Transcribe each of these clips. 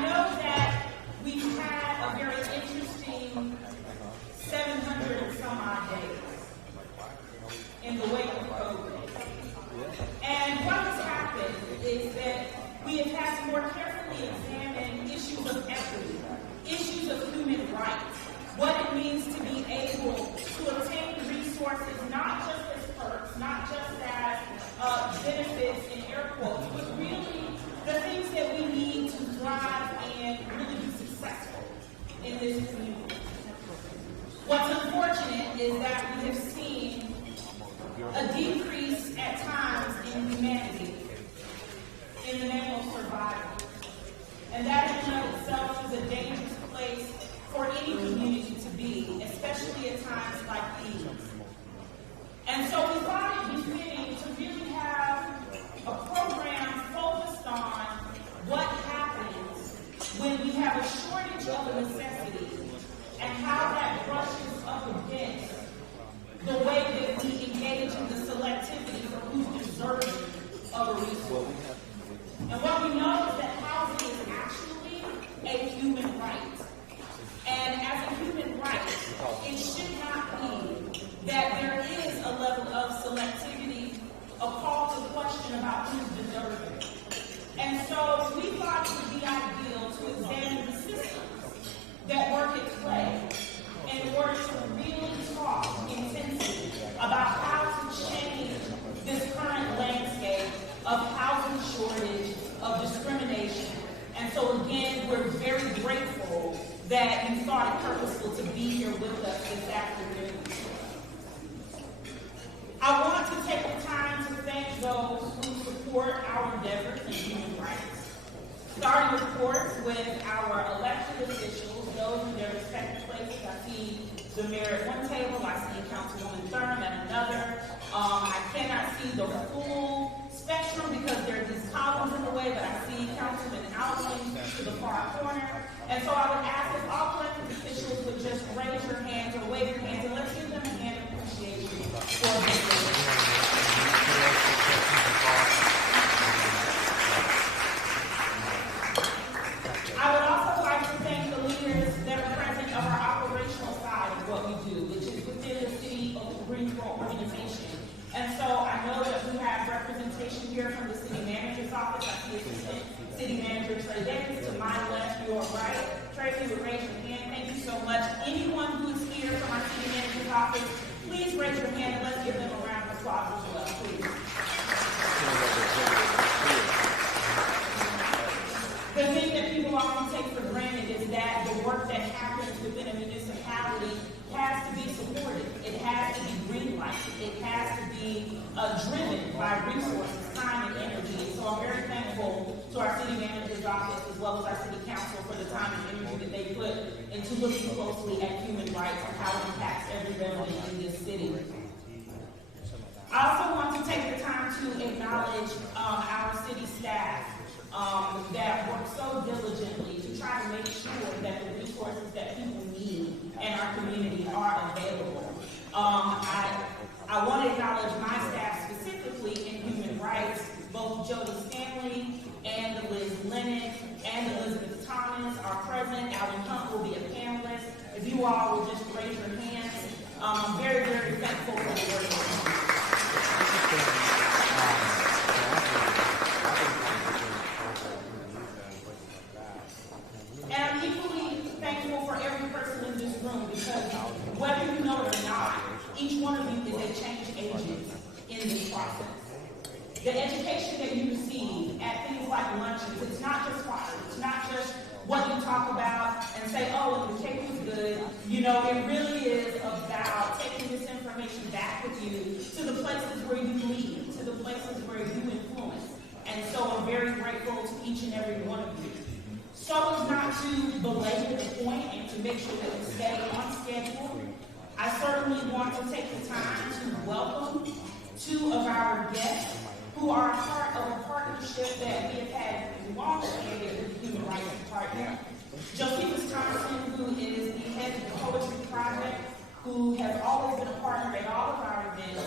know that we've had a very interesting 700 and some odd days in the wake of COVID. And what has happened is that we have had to more carefully examine issues of equity, issues of human rights, what it means to be able to obtain resources, not just as perks, not just as benefits in air quotes, but really the things that we need to thrive and really be successful in this community. What's unfortunate is that we have seen a decrease at times in humanity in the name of survival. And that in and of itself is a dangerous place for any community to be, especially at times like these. And so we thought it be fitting to really have a program focused on what happens when we have a shortage of a necessity and how that brushes up against the way that we engage in the selectivity for who's deserving of a resource. And what we know is that housing is actually a human right. And as a human right, it should not be that there is a level of selectivity, a call to question about who's deserving. And so we thought it would be ideal to examine the systems that work at play in order to really talk intensely about how to change this current landscape of housing shortage, of discrimination. And so again, we're very grateful that you thought it purposeful to be here with us this afternoon. I want to take the time to thank those who support our endeavors in human rights. Starting, of course, with our elected officials, those in their respective places. I see the mayor at one table, I see Councilwoman Thurman at another. I cannot see the full spectrum because there are these columns in the way, but I see Councilman Outling to the far corner. And so I would ask if all elected officials would just raise your hands or wave your hands, and let's give them a hand of appreciation for this. I would also like to thank the leaders that are present of our operational side of what we do, which is within the City of Greensboro organization. And so I know that we have representation here from the City Manager's Office. I see Assistant City Manager Trey Davis to my left, your right. Trey, if you would raise your hand, thank you so much. Anyone who is here from our City Manager's Office, please raise your hand and let's give them a round of applause as well, please. The thing that people often take for granted is that the work that happens within a municipality has to be supported. It has to be green-lighted. It has to be driven by resources, time, and energy. So I'm very thankful to our City Manager's Office as well as our City Council for the time and energy that they put into looking closely at human rights and how it impacts every resident in this city. I also want to take the time to acknowledge our city staff that work so diligently to try to make sure that the resources that people need in our community are available. I want to acknowledge my staff specifically in human rights, both Jody Stanley and Liz Lennox and Elizabeth Thomas are present. Alvin Hunt will be a panelist. If you all will just raise your hands, I'm very, very thankful for the work. And I'm equally thankful for every person in this room because whether you know it or not, each one of you is a change agent in this process. The education that you receive at things like Luncheon, it's not just fire. It's not just what you talk about and say, oh, the cake was good. You know, it really is about taking this information back with you to the places where you lead, to the places where you influence. And so I'm very grateful to each and every one of you. So as not to belabor the point and to make sure that we stay on schedule, I certainly want to take the time to welcome two of our guests who are a part of a partnership that we have had long-standing with the Human Rights Department. Josephus Thompson, who is the head of the Poetry Project, who has always been a partner at all of our events.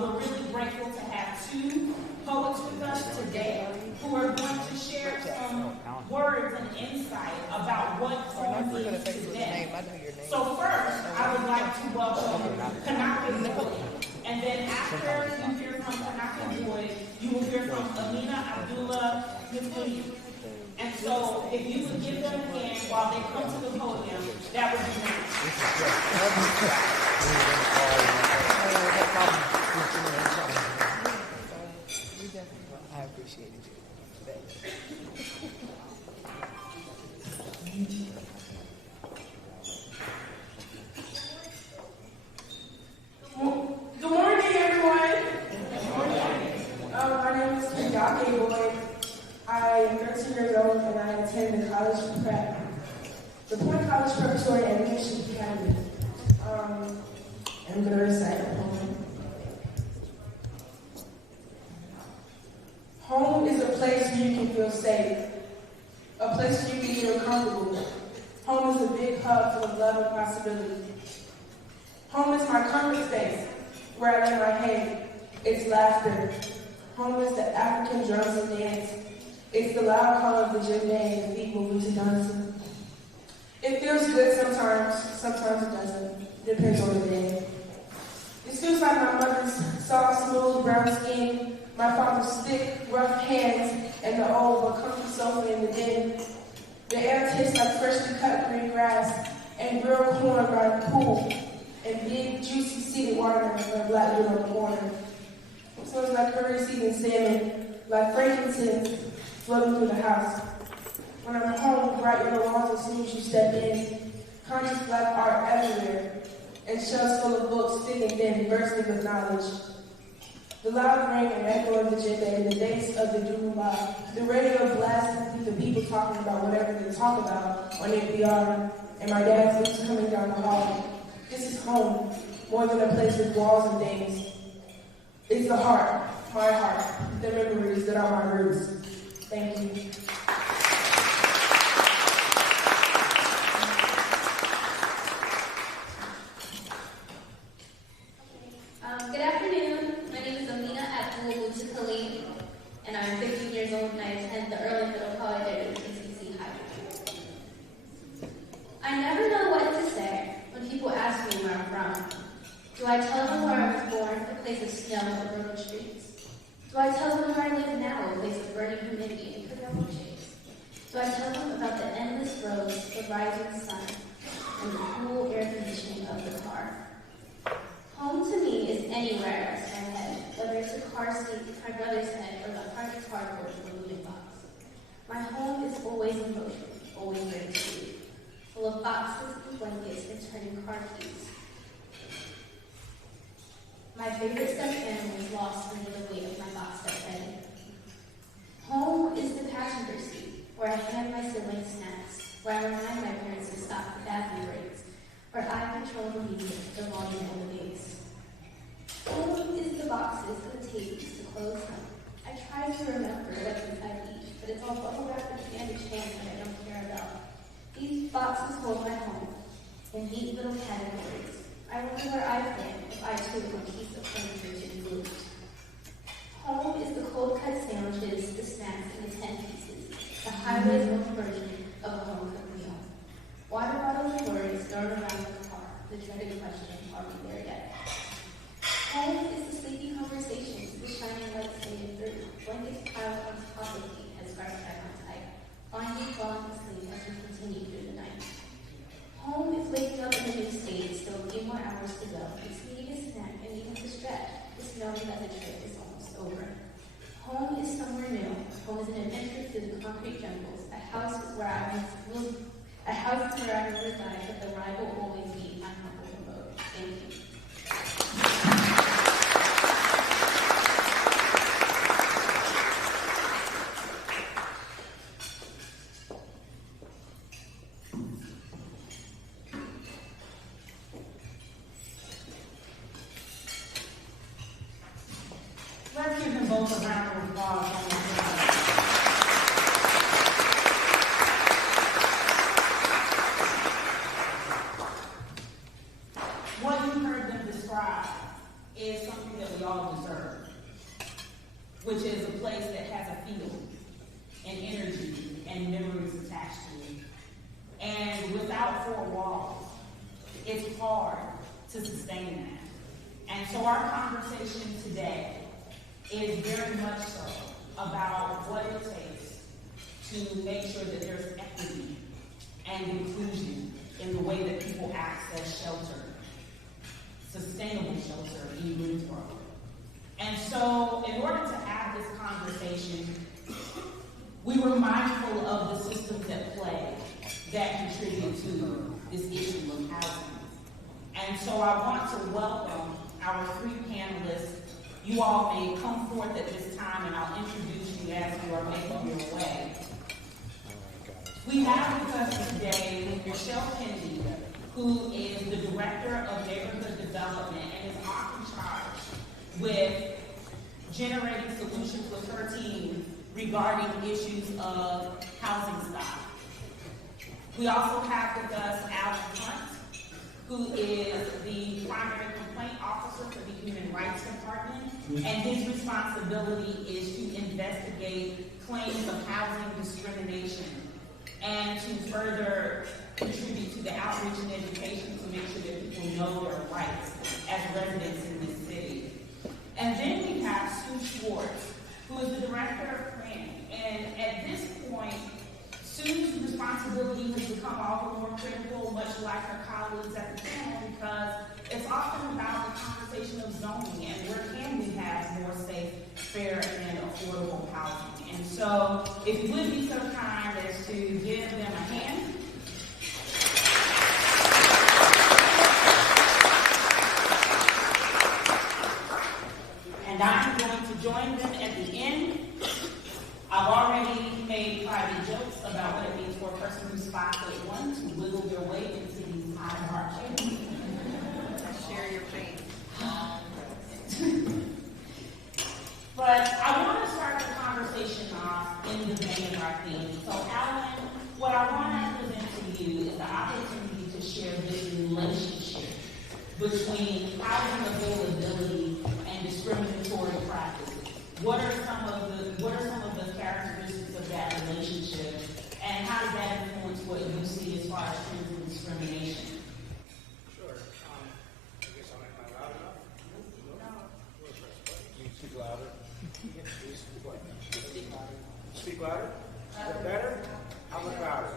We're really grateful to have two poets with us today who are going to share some words and insight about what home means to them. So first, I would like to welcome Kanaka Boyd. And then after you hear from Kanaka Boyd, you will hear from Amina Abdullah Mifuni. And so if you would give them a hand while they come to the podium, that would be nice. I appreciate it. Good morning, everyone. My name is Kanaka Boyd. I am 13 years old and I attend the college prep, the Point College Preparatory and Leadership Academy. I'm going to recite a poem. Home is a place where you can feel safe, a place where you can feel comfortable. Home is a big hub full of love and possibility. Home is my comfort space, where I lay my head. It's laughter. Home is the African drums and dance. It's the loud call of the gym band and the feet moving to dancing. It feels good sometimes it doesn't. Depends on the day. It feels like my mother's soft, smooth, brown skin, my father's thick, rough hands, and the old but comfy sofa in the den. The air tastes like freshly cut green grass and grilled corn by the pool, and big, juicy seeded watermelon from a black dude on the corner. It smells like curry seed and salmon, like frankincense floating through the house. When I'm home, bright yellow walls as soon as you step in, conscious black art everywhere, and shelves full of books, thick and thin, bursting with knowledge. The loud ring and echo of the gym and the dates of the Duma, the radio blasting through the people talking about whatever they talk about on NPR, and my dad's boots coming down the hall. This is home, more than a place with walls and things. It's the heart, my heart, the memories that are my roots. Thank you. Good afternoon. My name is Amina Abdullah Mifuni, and I'm 15 years old and I attend the early middle college at UCC High. I never know what to say when people ask me where I'm from. Do I tell them where I was born, a place of snow and broken streets? Do I tell them where I live now, a place of burning humidity and cooking shades? Do I tell them about the endless roads, the rising sun, and the cool air conditioning of the car? Home to me is anywhere I rest my head, whether it's the car seat, my brother's head, or the hard cardboard in the moving box. My home is always in motion, always ready to leave, full of boxes and blankets and turning car keys. My favorite stuffed animal is lost under the weight of my boxed up bedding. Home is the passenger seat, where I hand my siblings snacks, where I remind my parents to stop the bathroom breaks, where I control the music, the volume, and the bass. Home is the boxes, the tapes, the clothes home. I try to remember what's inside each, but it's all bubble wrap and candy chains that I don't care about. These boxes hold my home in neat little categories. I wonder where I've been if I too am a piece of furniture to be moved. Home is the cold cut sandwiches, the snacks, and the 10 pieces, the highway's own version of a home cooked meal. Water bottles and worries thrown around the car, the dreaded question, are we there yet? Home is the sleepy conversations, the shining lights fading through, blankets piled on top of me as scratched back on tight, finally falling asleep as we continue through the night. Home is waking up in a new state, still a few more hours to go. It's needing a snack and even to stretch, just knowing that the trip is almost over. Home is somewhere new. Home is an adventure through the concrete jungles. A house is where I will reside, but the ride will always be my humble abode. Thank you. Let's give them both a round of applause. What you heard them describe is something that we all deserve, which is a place that has a feel and energy and memories attached to outside of four walls, it's hard to sustain that. And so our conversation today is very much so about what it takes to make sure that there's equity and inclusion in the way that people access shelter, sustainable shelter in Greensboro. And so in order to have this conversation, we were mindful of the systems at play that contribute to this issue of housing. And so I want to welcome our three panelists. You all may come forth at this time, and I'll introduce you as you are making your way. We have with us today Michelle Kennedy, who is the Director of Neighborhood Development and is often charged with generating solutions with her team regarding issues of housing stock. We also have with us Alan Hunt, who is the primary complaint officer for the Human Rights Department, and his responsibility is to investigate claims of housing discrimination and to further contribute to the outreach and education to make sure that people know their rights as residents in this city. And then we have Sue Schwartz, who is the Director of Planning. And at this point, Sue's responsibility has become all the more critical, much like her colleagues at the panel, because it's often about the conversation of zoning and where can we have more safe, fair, and affordable housing. And so, if you would be so kind as to give them a hand. And I'm going to join them at the end. I've already made private jokes about what it means for a person who's 5'1" to wiggle their way into these high bar chairs. Share your pain. But I want to start the conversation off in the vein of our theme. So, Alan, what I want to present to you is the opportunity to share this relationship between housing availability and discriminatory practices. What are some of the characteristics of that relationship, and how does that influence what you see as far as trends in discrimination? Sure. I guess am I loud enough? No. You speak louder. Speak louder? Is that better? How much louder?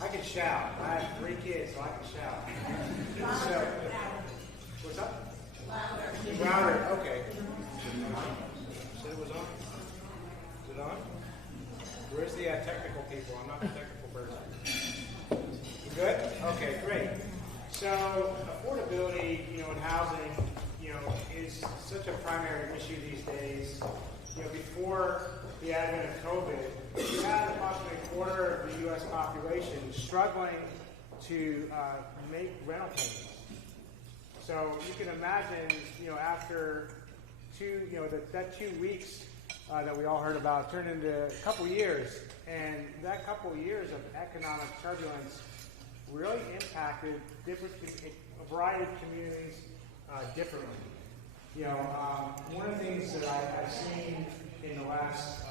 I can shout. I have 3 kids, so I can shout. So, what's up? Louder. Louder. Okay. Said it was on? Is it on? Where's the technical people? I'm not the technical person. You good? Okay, great. So affordability, in housing, is such a primary issue these days. Before the advent of COVID, we had approximately a quarter of the U.S. population struggling to make rental payments. So you can imagine, after that 2 weeks that we all heard about turned into a couple years, and that couple years of economic turbulence really impacted a variety of communities differently. One of the things that I've seen in the last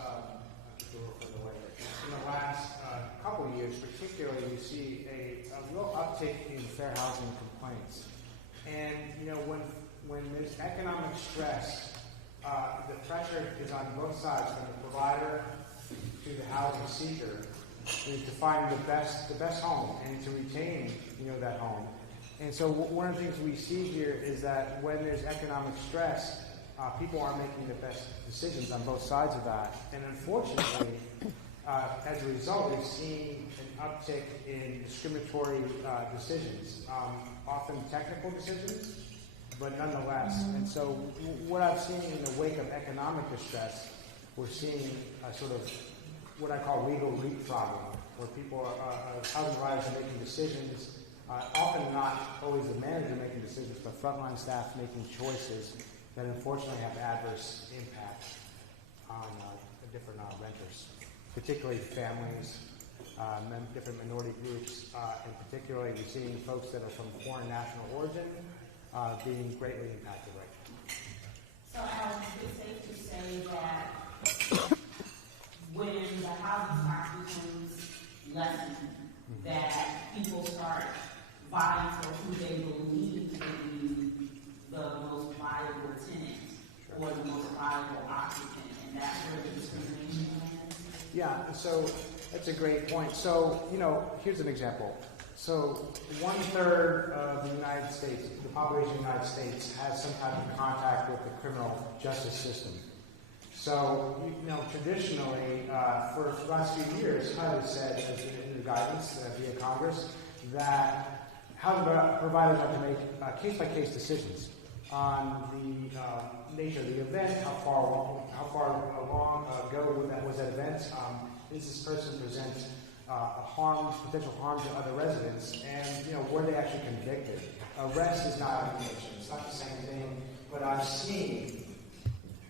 couple of years, particularly, we see a real uptick in fair housing complaints. And when there's economic stress, the pressure is on both sides, from the provider to the housing seeker, to find the best home and to retain that home. And so one of the things we see here is that when there's economic stress, people aren't making the best decisions on both sides of that. And unfortunately, as a result, we've seen an uptick in discriminatory decisions, often technical decisions, but nonetheless. And so what I've seen in the wake of economic distress, we're seeing a sort of what I call legal leapfrogging, where people housing providers are making decisions, often not always the manager making decisions, but frontline staff making choices that unfortunately have adverse impact on different renters, particularly families, different minority groups, and particularly we're seeing folks that are from foreign national origin being greatly impacted right now. So, Alan, is it safe to say that when the housing stock becomes less that people start vying for who they believe to be the most viable tenant or the most viable occupant, and that's where the discrimination lands. Yeah, so that's a great point. So, here's an example. So 1/3 of the United States, the population of the United States, has some type of contact with the criminal justice system. So, traditionally, for the last few years, HUD has said in the guidance via Congress that housing providers have to make case-by-case decisions on the nature of the event, how far along ago was that event, does this person present potential harm to other residents, and were they actually convicted? Arrest is not application; it's not the same thing. But I've seen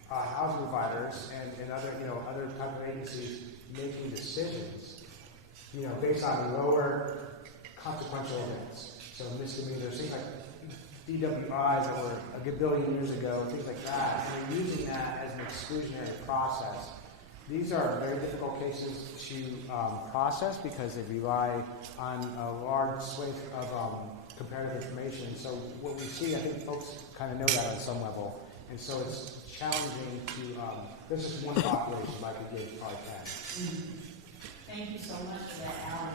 housing providers and other type of agencies making decisions, based on lower consequential events. So misdemeanors, things like DWIs that were a good billion years ago, things like that. And they're using that as an exclusionary process. These are very difficult cases to process because they rely on a large swathe of comparative information. So what we see, I think folks kind of know that on some level. And so it's challenging to, there's just one population like we did probably 10. Thank you so much for that, Alan.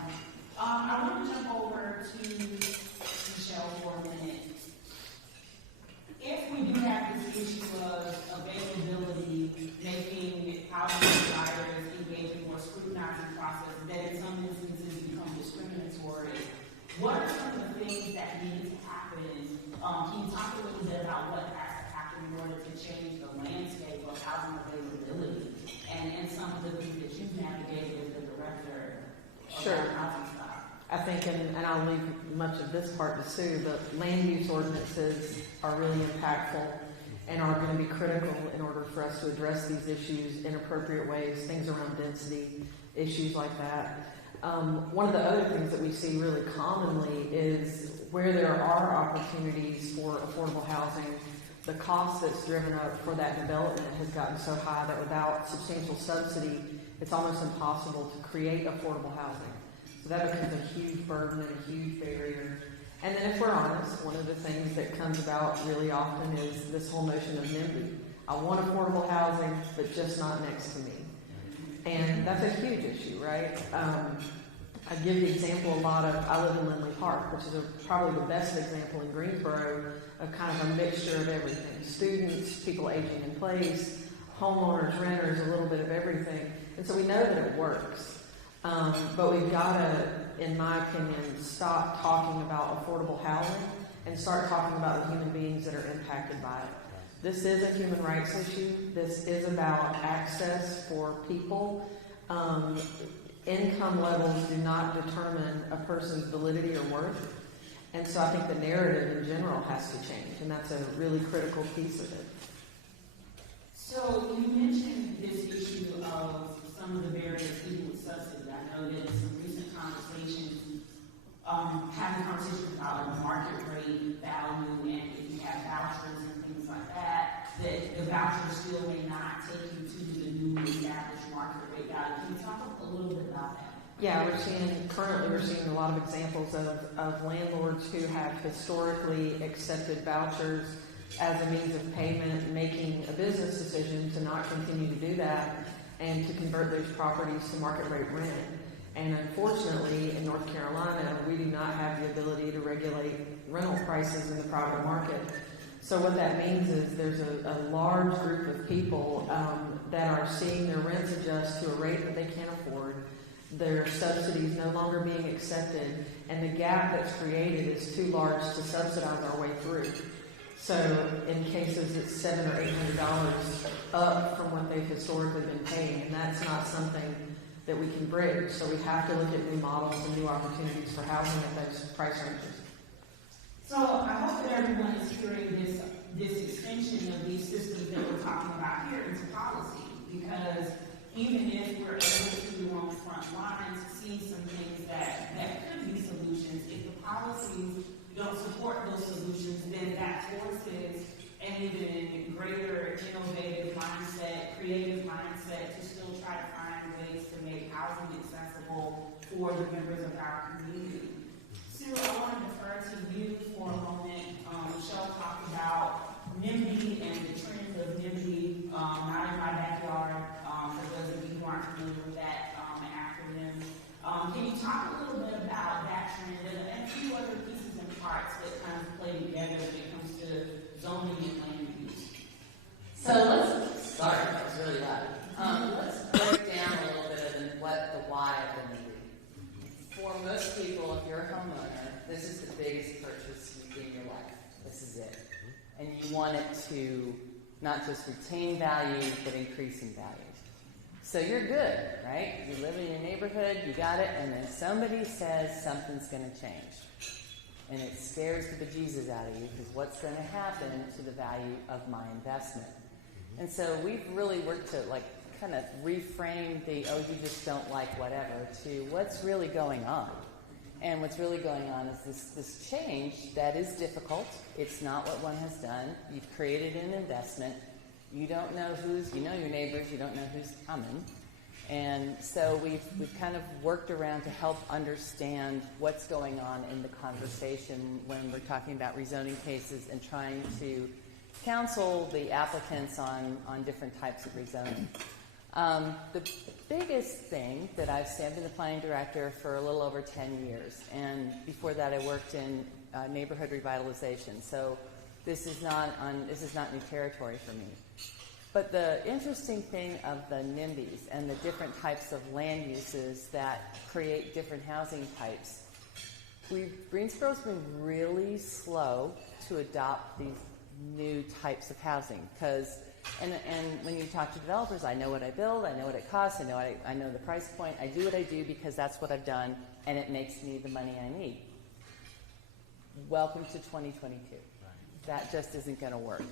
I want to jump over to Michelle for a minute. If we do have this issue of availability, making housing providers engage in more scrutinizing process that in some instances become discriminatory, what are some of the things that need to happen? Can you talk a little bit about what has to happen in order to change the landscape of housing availability and some of the things that you've navigated as the director of housing stock? I think, and I'll leave much of this part to Sue, but land use ordinances are really impactful and are going to be critical in order for us to address these issues in appropriate ways, things around density, issues like that. One of the other things that we see really commonly is where there are opportunities for affordable housing, the cost that's driven up for that development has gotten so high that without substantial subsidy, it's almost impossible to create affordable housing. So that becomes a huge burden and a huge barrier. And then if we're honest, one of the things that comes about really often is this whole notion of NIMBY. I want affordable housing, but just not next to me. And that's a huge issue, right? I give the example a lot of, I live in Lindley Park, which is probably the best example in Greensboro of kind of a mixture of everything. Students, people aging in place, homeowners, renters, a little bit of everything. And so we know that it works. But we've got to, in my opinion, stop talking about affordable housing and start talking about the human beings that are impacted by it. This is a human rights issue. This is about access for people. Income levels do not determine a person's validity or worth. And so I think the narrative in general has to change, and that's a really critical piece of it. So you mentioned this issue of some of the barriers even with subsidy. I know that in some recent conversations, having conversations about market rate value, and if you have vouchers and things like that, that the vouchers still may not take you to the newly established market rate value. Can you talk a little bit about that? Yeah, currently we're seeing a lot of examples of landlords who have historically accepted vouchers as a means of payment, making a business decision to not continue to do that and to convert those properties to market rate rent. And unfortunately, in North Carolina, we do not have the ability to regulate rental prices in the private market. So what that means is there's a large group of people that are seeing their rents adjust to a rate that they can't afford. Their subsidies no longer being accepted, and the gap that's created is too large to subsidize our way through. So in cases it's $700 or $800 up from what they've historically been paying, and that's not something that we can bridge. So we have to look at new models and new opportunities for housing at those price ranges. So I hope that everyone is hearing this extension of these systems that we're talking about here into policy, because even if we're able to, on the front lines, see some things that could be solutions, if the policies don't support those solutions, then that forces an even greater innovative mindset, creative mindset to still try to find ways to make housing accessible for the members of our community. most people, if you're a homeowner, this is the biggest purchase in your life. This is it. And you want it to not just retain value, but increase in value. So you're good, right? You live in your neighborhood, you got it, and then somebody says something's going to change. And it scares the bejesus out of you, because what's going to happen to the value of my investment? And so we've really worked to kind of reframe the, oh, you just don't like whatever, to what's really going on. And what's really going on is this change that is difficult. It's not what one has done. You've created an investment. You don't know you know your neighbors, you don't know who's coming. And so we've kind of worked around to help understand what's going on in the conversation when we're talking about rezoning cases and trying to counsel the applicants on different types of rezoning. The biggest thing that I've been the planning director for a little over 10 years, and before that I worked in neighborhood revitalization. So this is not new territory for me. But the interesting thing of the NIMBYs and the different types of land uses that create different housing types, Greensboro's been really slow to adopt these new types of housing. Because, and when you talk to developers, I know what I build, I know what it costs, I know the price point, I do what I do because that's what I've done, and it makes me the money I need. Welcome to 2022. That just isn't going to work.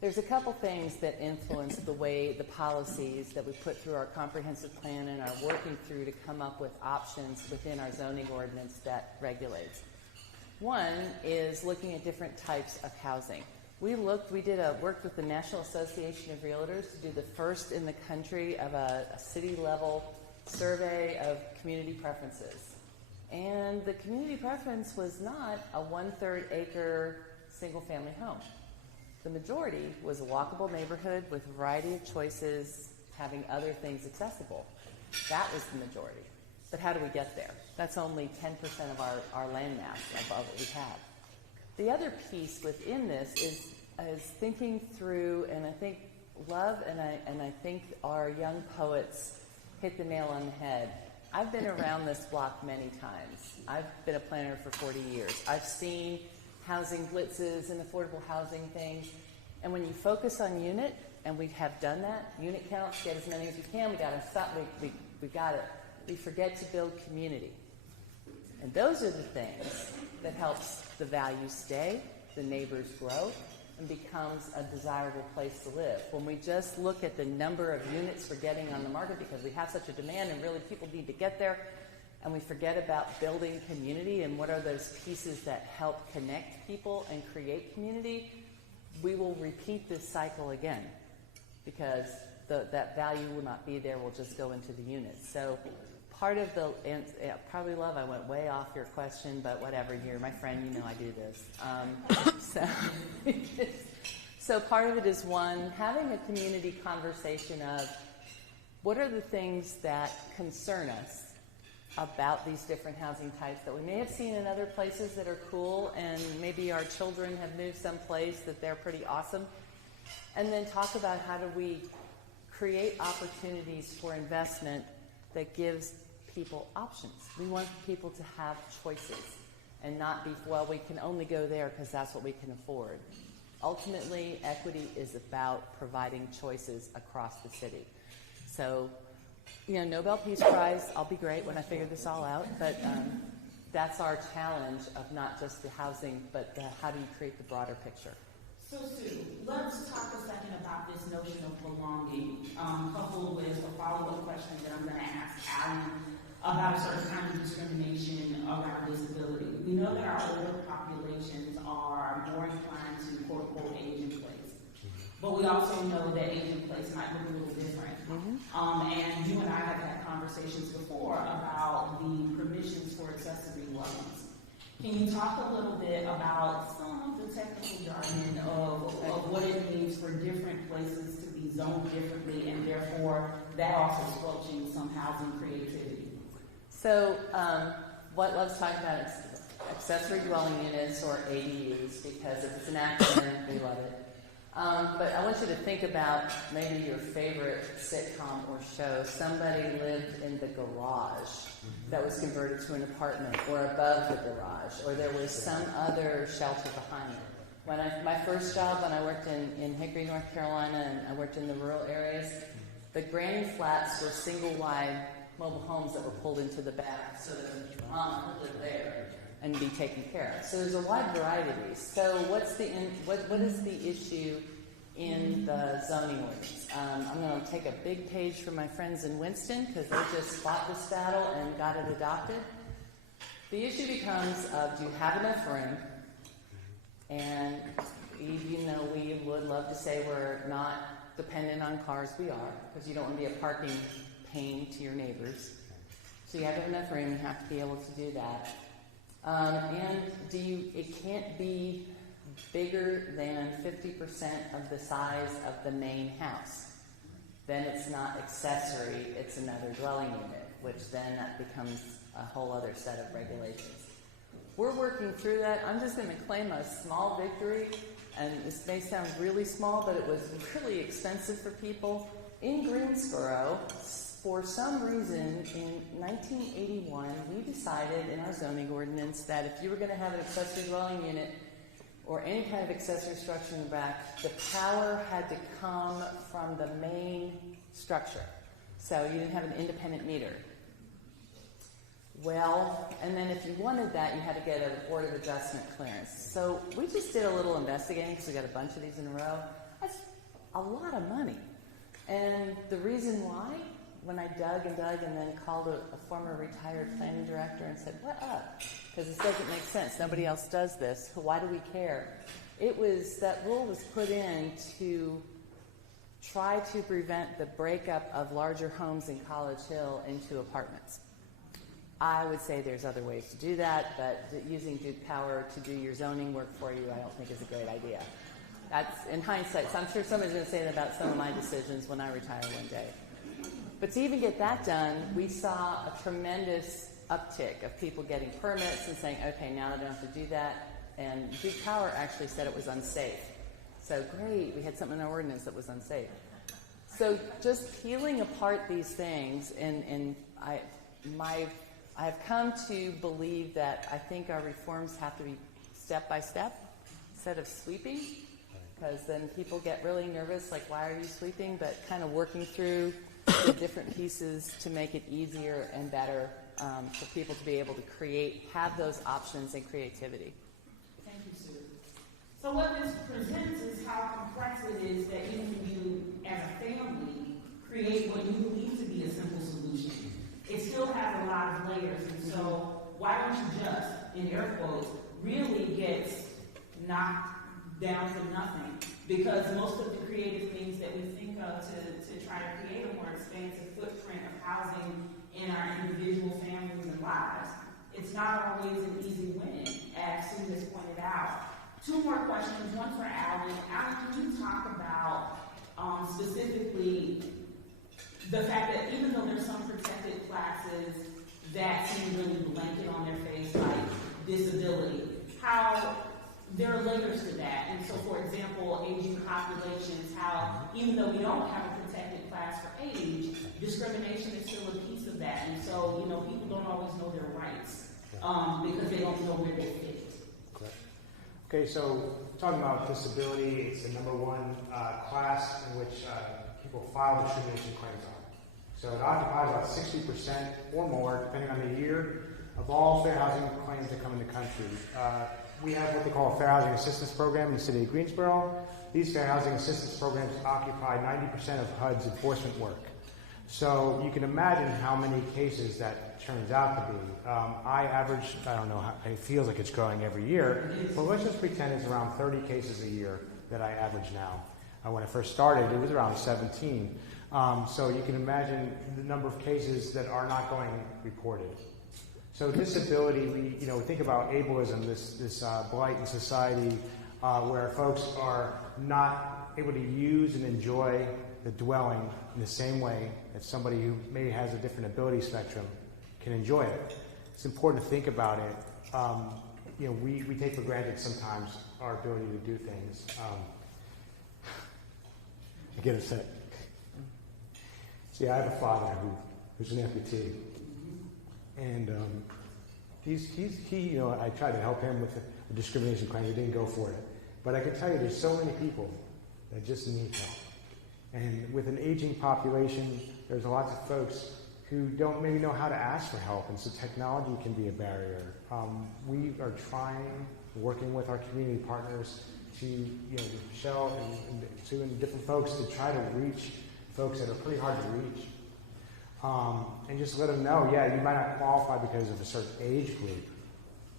There's a couple things that influence the way the policies that we put through our comprehensive plan and are working through to come up with options within our zoning ordinance that regulates. One is looking at different types of housing. We worked with the National Association of Realtors to do the first in the country of a city-level survey of community preferences. And the community preference was not a 1/3 acre single-family home. The majority was a walkable neighborhood with a variety of choices, having other things accessible. That was the majority. But how do we get there? That's only 10% of our land mass above what we have. The other piece within this is thinking through, and I think Love and I think our young poets hit the nail on the head. I've been around this block many times. I've been a planner for 40 years. I've seen housing blitzes and affordable housing things. And when you focus on unit, and we have done that, unit counts, get as many as we can, we got to stop, we got it. We forget to build community. And those are the things that helps the value stay, the neighbors grow, and becomes a desirable place to live. When we just look at the number of units we're getting on the market because we have such a demand and really people need to get there, and we forget about building community and what are those pieces that help connect people and create community, we will repeat this cycle again because that value will not be there, will just go into the units. So part of the, and probably Love, I went way off your question, but whatever, you're my friend, you know I do this. So part of it is one, having a community conversation of what are the things that concern us about these different housing types that we may have seen in other places that are cool, and maybe our children have moved someplace that they're pretty awesome. And then talk about how do we create opportunities for investment that gives people options. We want people to have choices and not be, well, we can only go there because that's what we can afford. Ultimately, equity is about providing choices across the city. So, Nobel Peace Prize, I'll be great when I figure this all out, but that's our challenge of not just the housing, but how do you create the broader picture. So Sue, let's talk a second about this notion of belonging, coupled with a follow-up question that I'm going to ask Alan about a certain kind of discrimination around disability. We know that our older populations are more inclined to quote-unquote age in place. But we also know that age in place might look a little different. And you and I have had conversations before about the permissions for accessory dwellings. Can you talk a little bit about some of the technical jargon of what it means for different places to be zoned differently, and therefore that also squelching some housing creativity? So what Love's talking about is accessory dwelling units, or ADUs, because if it's an acronym, we love it. But I want you to think about maybe your favorite sitcom or show. Somebody lived in the garage that was converted to an apartment, or above the garage, or there was some other shelter behind it. My first job, when I worked in Hickory, North Carolina, and I worked in the rural areas, the granny flats were single-wide mobile homes that were pulled into the back so that mom could live there and be taken care of. So there's a wide variety of these. So what is the issue in the zoning ordinance? I'm going to take a big page from my friends in Winston because they just fought this battle and got it adopted. The issue becomes do you have enough room? And even though we would love to say we're not dependent on cars, we are, because you don't want to be a parking pain to your neighbors. So you have to have enough room, you have to be able to do that. And it can't be bigger than 50% of the size of the main house. Then it's not accessory, it's another dwelling unit, which then that becomes a whole other set of regulations. We're working through that. I'm just going to claim a small victory, and this may sound really small, but it was really expensive for people. In Greensboro, for some reason, in 1981, we decided in our zoning ordinance that if you were going to have an accessory dwelling unit or any kind of accessory structure in the back, the power had to come from the main structure. So you didn't have an independent meter. Well, and then if you wanted that, you had to get a Board of Adjustment clearance. So we just did a little investigating because we got a bunch of these in a row. That's a lot of money. And the reason why, when I dug and then called a former retired planning director and said, what up? Because this doesn't make sense. Nobody else does this. Why do we care? That rule was put in to try to prevent the breakup of larger homes in College Hill into apartments. I would say there's other ways to do that, but using Duke Power to do your zoning work for you, I don't think is a great idea. That's in hindsight. So I'm sure somebody's going to say that about some of my decisions when I retire one day. But to even get that done, we saw a tremendous uptick of people getting permits and saying, okay, now I don't have to do that. And Duke Power actually said it was unsafe. So great, we had something in our ordinance that was unsafe. So just peeling apart these things, and I have come to believe that I think our reforms have to be step by step instead of sweeping, because then people get really nervous, like, why are you sweeping? But kind of working through the different pieces to make it easier and better for people to be able to have those options and creativity. Thank you, Sue. So what this presents is how complex it is that even you, as a family, create what you believe to be a simple solution. It still has a lot of layers, and so why don't you just, in air quotes, really get knocked down to nothing? Because most of the creative things that we think of to try to create a more expansive footprint of housing in our individual families and lives, it's not always an easy win, as Sue has pointed out. Two more questions, one for Alan. Alan, can you talk about specifically the fact that even though there's some protected classes that seem really blanket on their face, like disability, how there are layers to that. And so, for example, aging populations, how even though we don't have a protected class for age, discrimination is still a piece of that. And so, people don't always know their rights because they don't know where they fit. Correct. Okay, so talking about disability, it's the number one class in which people file discrimination claims on. So it occupies about 60% or more, depending on the year, of all fair housing claims that come in the country. We have what they call a Fair Housing Assistance Program in the city of Greensboro. These Fair Housing Assistance Programs occupy 90% of HUD's enforcement work. So you can imagine how many cases that turns out to be. I average, I don't know, it feels like it's growing every year, but let's just pretend it's around 30 cases a year that I average now. When I first started, it was around 17. So you can imagine the number of cases that are not going reported. So disability, we think about ableism, this blight in society where folks are not able to use and enjoy the dwelling in the same way that somebody who maybe has a different ability spectrum can enjoy it. It's important to think about it. We take for granted sometimes our ability to do things. I get upset. See, I have a father who's an amputee, and he, you know, I tried to help him with a discrimination claim. He didn't go for it, but I can tell you, there's so many people that just need help, and with an aging population, there's lots of folks who don't maybe know how to ask for help, and so technology can be a barrier. We are trying, working with our community partners to, you know, Michelle and Sue and different folks to try to reach folks that are pretty hard to reach. And just let them know, yeah, you might not qualify because of a certain age group,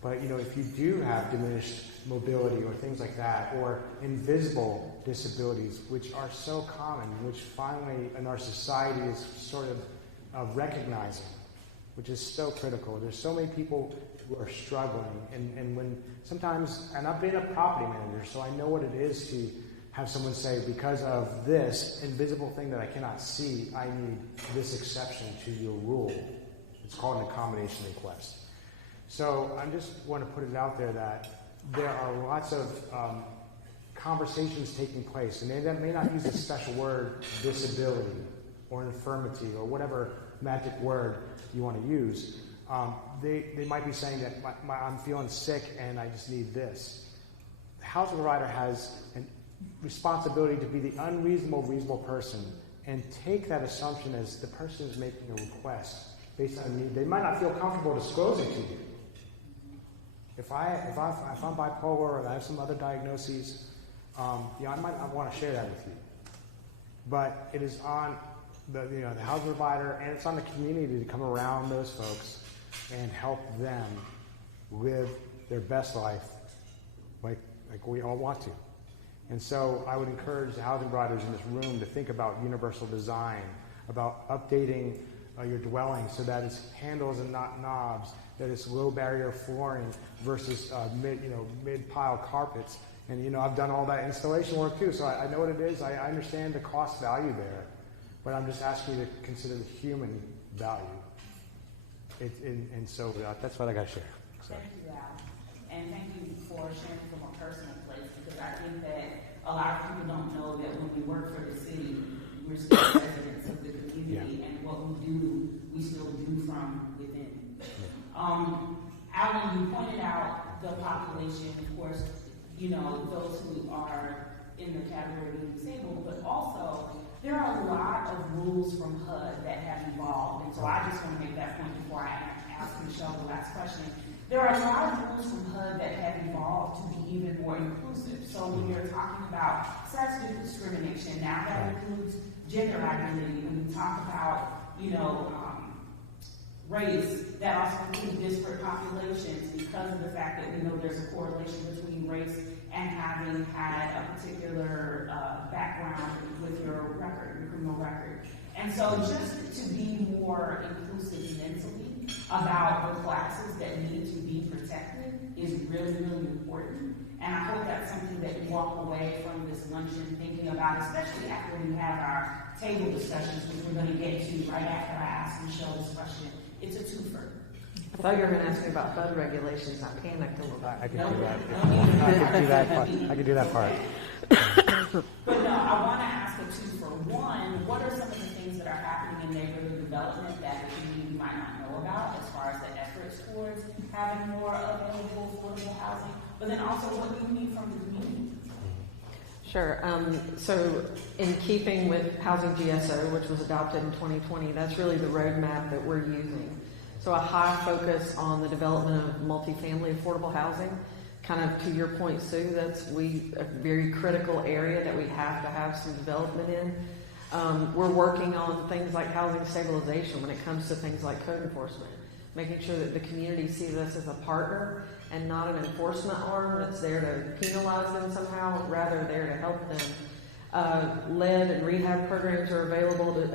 but you know, if you do have diminished mobility or things like that, or invisible disabilities, which are so common, which finally in our society is sort of recognizing, which is so critical. There's so many people who are struggling, and when sometimes, and I've been a property manager, so I know what it is to have someone say, because of this invisible thing that I cannot see, I need this exception to your rule. It's called an accommodation request. So I just want to put it out there that there are lots of conversations taking place, and they may not use a special word, disability or infirmity or whatever magic word you want to use. They might be saying that I'm feeling sick and I just need this. The housing provider has an responsibility to be the reasonable person and take that assumption as the person is making a request based on a need. They might not feel comfortable disclosing to you. If I'm bipolar or I have some other diagnoses, you know, I might not want to share that with you. But it is on the housing provider, and it's on the community to come around those folks and help them live their best life like we all want to. And so I would encourage the housing providers in this room to think about universal design, about updating your dwelling so that it's handles and not knobs, that it's low barrier flooring versus mid-pile carpets. And you know, I've done all that installation work too, so I know what it is. I understand the cost value there, but I'm just asking you to consider the human value. And so that's what I got to share. So. Thank you, Al. And thank you for sharing from a personal place, because I think that a lot of people don't know that when we work for the city, we're still residents of the community, and what we do, we still do from within. Alan, you pointed out the population, of course, you know, those who are in the category of being disabled, but also there are a lot of rules from HUD that have evolved, and so I just want to make that point before I ask Michelle the last question. There are a lot of rules from HUD that have evolved to be even more inclusive. So when you're talking about sex discrimination, now that includes gender identity. When you talk about, you know, race, that also includes disparate populations, because of the fact that we know there's a correlation between race and having had a particular background with your record, your criminal record. And so just to be more inclusive mentally about the classes that need to be protected is really, really important. And I hope that's something that you walk away from this luncheon thinking about, especially after we have our table discussions, which we're going to get to right after I ask Michelle this question. It's a twofer. I thought you were going to ask me about HUD regulations. I panicked a little bit. I can do that. I can do that part. I can do that part. But no, I want to ask a two-for. One, what are some of the things that are happening in neighborhood development that the community might not know about as far as the efforts towards having more available affordable housing? But then also, what do you need from the community? Sure. So in keeping with Housing GSO, which was adopted in 2020, that's really the roadmap that we're using. So a high focus on the development of multifamily affordable housing. Kind of to your point, Sue, that's a very critical area that we have to have some development in. We're working on things like housing stabilization when it comes to things like code enforcement, making sure that the community sees us as a partner and not an enforcement arm that's there to penalize them somehow, rather there to help them. Lead and rehab programs are available to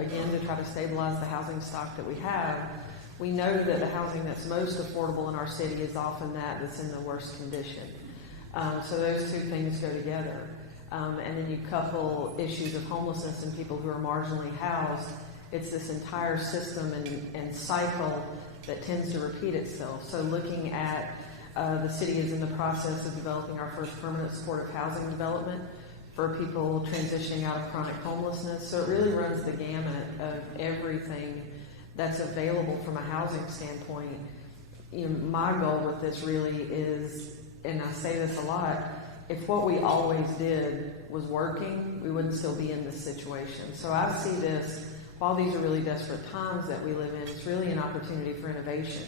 try to stabilize the housing stock that we have. We know that the housing that's most affordable in our city is often that's in the worst condition. So those two things go together. And then you couple issues of homelessness and people who are marginally housed. It's this entire system and cycle that tends to repeat itself. So looking at the city is in the process of developing our first permanent supportive housing development for people transitioning out of chronic homelessness. So it really runs the gamut of everything that's available from a housing standpoint. My goal with this really is, and I say this a lot, if what we always did was working, we wouldn't still be in this situation. So I see this, while these are really desperate times that we live in, it's really an opportunity for innovation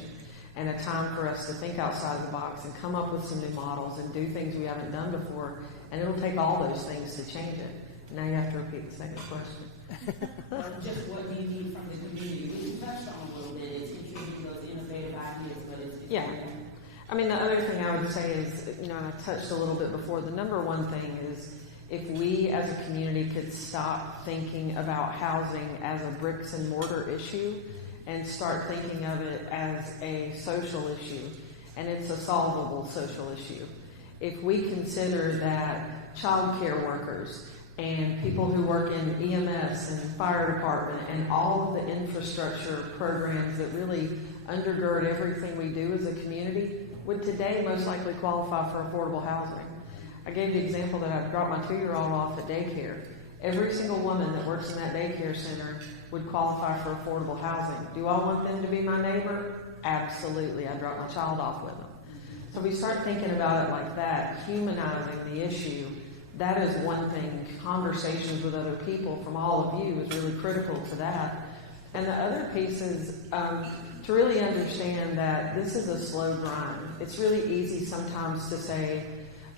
and a time for us to think outside the box and come up with some new models and do things we haven't done before. And it'll take all those things to change it. Now you have to repeat the second question. Just what do you need from the community? We touched on a little bit, it's contributing those innovative ideas, but it's Yeah. I mean, the other thing I would say is, and I touched a little bit before, the number one thing is if we as a community could stop thinking about housing as a bricks and mortar issue and start thinking of it as a social issue, and it's a solvable social issue. If we consider that child care workers and people who work in EMS and fire department and all of the infrastructure programs that really undergird everything we do as a community would today most likely qualify for affordable housing. I gave the example that I dropped my 2-year-old off at daycare. Every single woman that works in that daycare center would qualify for affordable housing. Do I want them to be my neighbor? Absolutely. I drop my child off with them. So we start thinking about it like that, humanizing the issue. That is one thing. Conversations with other people from all of you is really critical to that. And the other piece is to really understand that this is a slow grind. It's really easy sometimes to say,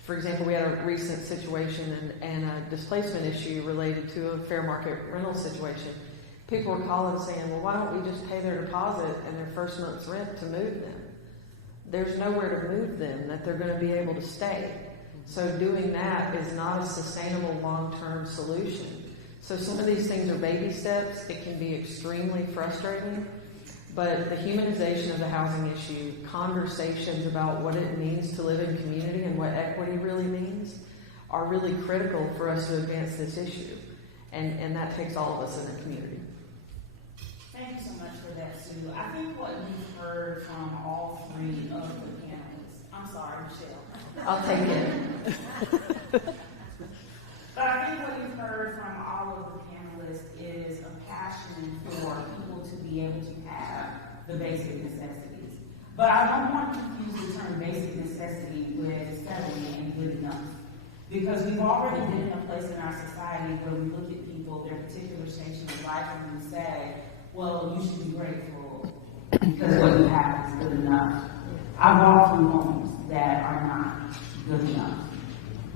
for example, we had a recent situation and a displacement issue related to a fair market rental situation. People were calling saying, well, why don't we just pay their deposit and their first month's rent to move them? There's nowhere to move them that they're going to be able to stay. So doing that is not a sustainable long-term solution. So some of these things are baby steps. It can be extremely frustrating, but the humanization of the housing issue, conversations about what it means to live in community and what equity really means are really critical for us to advance this issue. And that takes all of us in the community. Thank you so much for that, Sue. I think what you've heard from all three of the panelists, I'm sorry, Michelle. I'll take it. But I think what you've heard from all of the panelists is a passion for people to be able to have the basic necessities. But I don't want to confuse the term basic necessity with settling and good enough. Because we've already been in a place in our society where we look at people, their particular station of life, and we say, well, you should be grateful because what you have is good enough. I've walked through homes that are not good enough.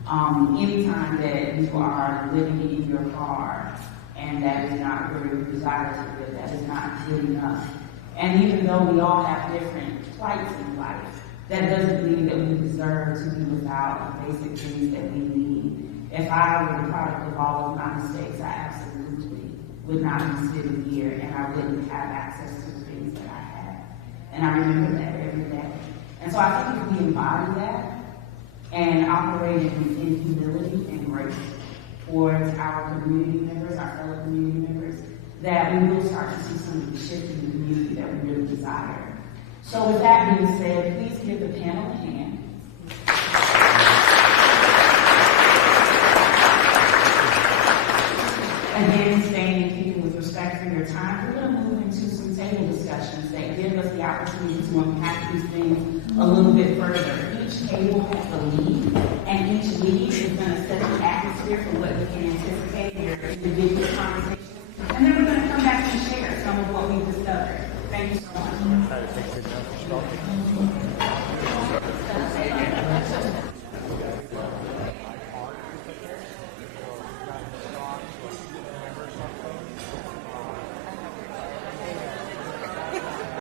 Anytime that you are living in your car and that is not where you desire to live, that is not good enough. And even though we all have different plights in life, that doesn't mean that we deserve to be without the basic things that we need. If I were the product of all of my mistakes, I absolutely would not be sitting here and I wouldn't have access to the things that I have. And I remember that every day. And so I think if we embody that and operate in humility and grace towards our community members, our fellow community members, that we will start to see some of the shift in the community that we really desire. So with that being said, please give the panel a hand. Again, staying in keeping with respect for your time, we're going to move into some table discussions that give us the opportunity to unpack these things a little bit further. Each table has a lead, and each lead is going to set the atmosphere for what you can anticipate your individual